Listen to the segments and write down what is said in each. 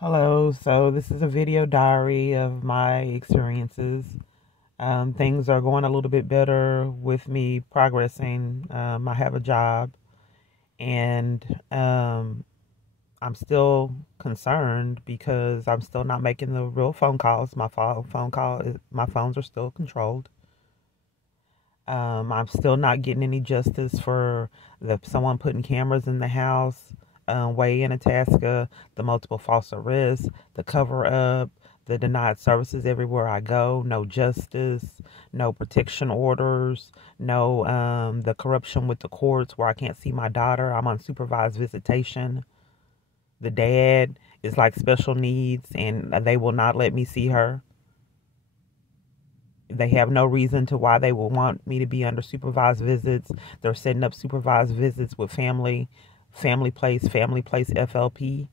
Hello, so this is a video diary of my experiences. Things are going a little bit better with me progressing. I have a job and I'm still concerned because I'm still not making the real phone calls. My phones are still controlled. I'm still not getting any justice for someone putting cameras in the house, way in Itasca, the multiple false arrests, the cover up, the denied services everywhere I go, no justice, no protection orders, no the corruption with the courts where I can't see my daughter. I'm on supervised visitation. The dad is like special needs and they will not let me see her. They have no reason to why they will want me to be under supervised visits. They're setting up supervised visits with family place FLP,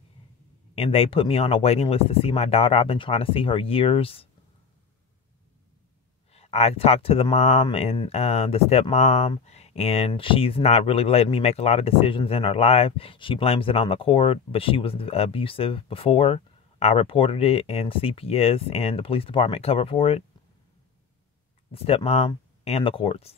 and they put me on a waiting list to see my daughter. I've been trying to see her years. I talked to the mom and the stepmom, and she's not really letting me make a lot of decisions in her life. She blames it on the court, but she was abusive before. I reported it, and CPS and the police department covered for it. The stepmom and the courts.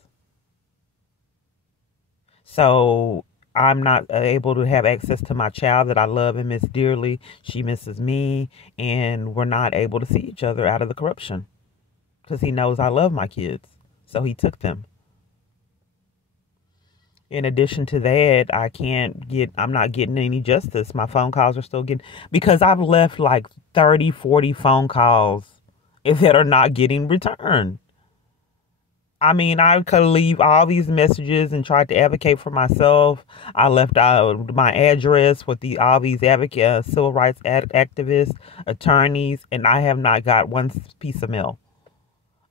So I'm not able to have access to my child that I love and miss dearly. She misses me, and we're not able to see each other out of the corruption because he knows I love my kids. So he took them. In addition to that, I'm not getting any justice. My phone calls are still getting, because I've left like 30, 40 phone calls that are not getting returned. I mean, I could leave all these messages and tried to advocate for myself. I left out my address with all these civil rights activists, attorneys, and I have not got one piece of mail.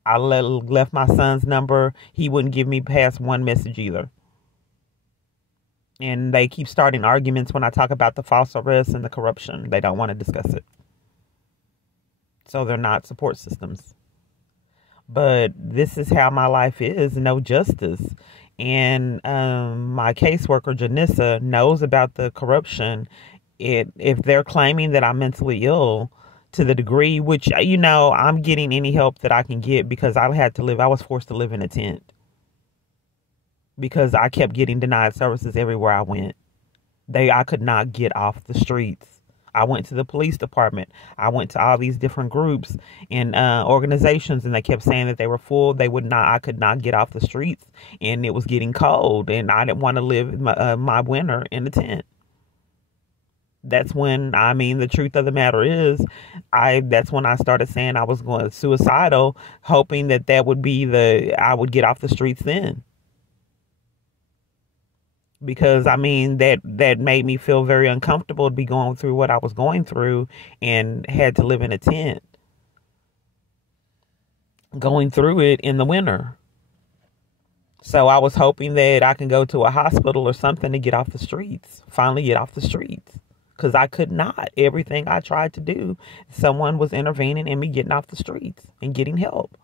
I left my son's number. He wouldn't give me past one message either. And they keep starting arguments when I talk about the false arrests and the corruption. They don't want to discuss it. So they're not support systems. But this is how my life is, no justice. And my caseworker, Janissa, knows about the corruption. If they're claiming that I'm mentally ill to the degree, which, I'm getting any help that I can get because I was forced to live in a tent because I kept getting denied services everywhere I went. I could not get off the streets. I went to the police department. I went to all these different groups and organizations, and they kept saying that they were full. I could not get off the streets, and it was getting cold, and I didn't want to live my winter in a tent. That's when, the truth of the matter is, that's when I started saying I was going suicidal, hoping that would be I would get off the streets then. Because that made me feel very uncomfortable to be going through what I was going through and had to live in a tent, going through it in the winter. So I was hoping that I can go to a hospital or something to get off the streets, finally get off the streets, because I could not. Everything I tried to do, someone was intervening in me getting off the streets and getting help.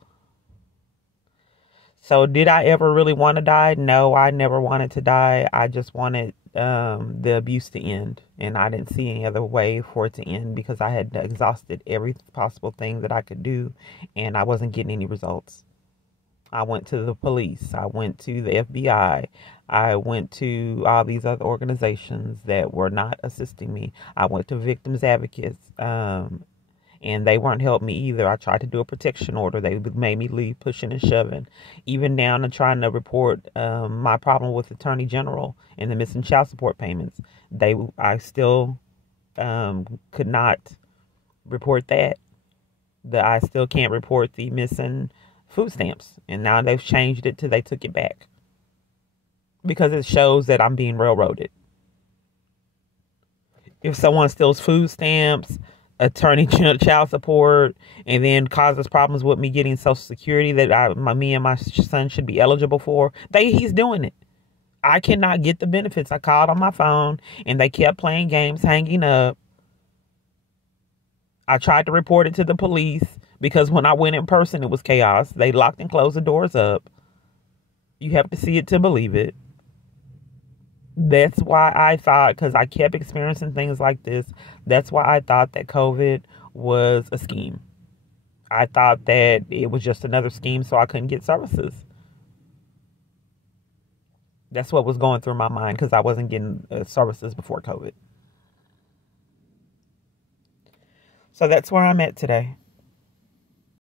So did I ever really want to die? No, I never wanted to die. I just wanted the abuse to end. And I didn't see any other way for it to end because I had exhausted every possible thing that I could do. And I wasn't getting any results. I went to the police. I went to the FBI. I went to all these other organizations that were not assisting me. I went to victims advocates. And they weren't helping me either. I tried to do a protection order. They made me leave pushing and shoving. Even down to trying to report my problem with Attorney General and the missing child support payments. I still could not report that. I still can't report the missing food stamps. And now they've changed it to they took it back. Because it shows that I'm being railroaded. If someone steals food stamps, attorney child support, and then causes problems with me getting Social Security that me and my son should be eligible for, he's doing it. I cannot get the benefits. I called on my phone and they kept playing games, hanging up. I tried to report it to the police because when I went in person, it was chaos. They locked and closed the doors up. You have to see it to believe it. That's why I thought, because I kept experiencing things like this, that's why I thought that COVID was a scheme. I thought that it was just another scheme so I couldn't get services. That's what was going through my mind because I wasn't getting services before COVID. So that's where I'm at today.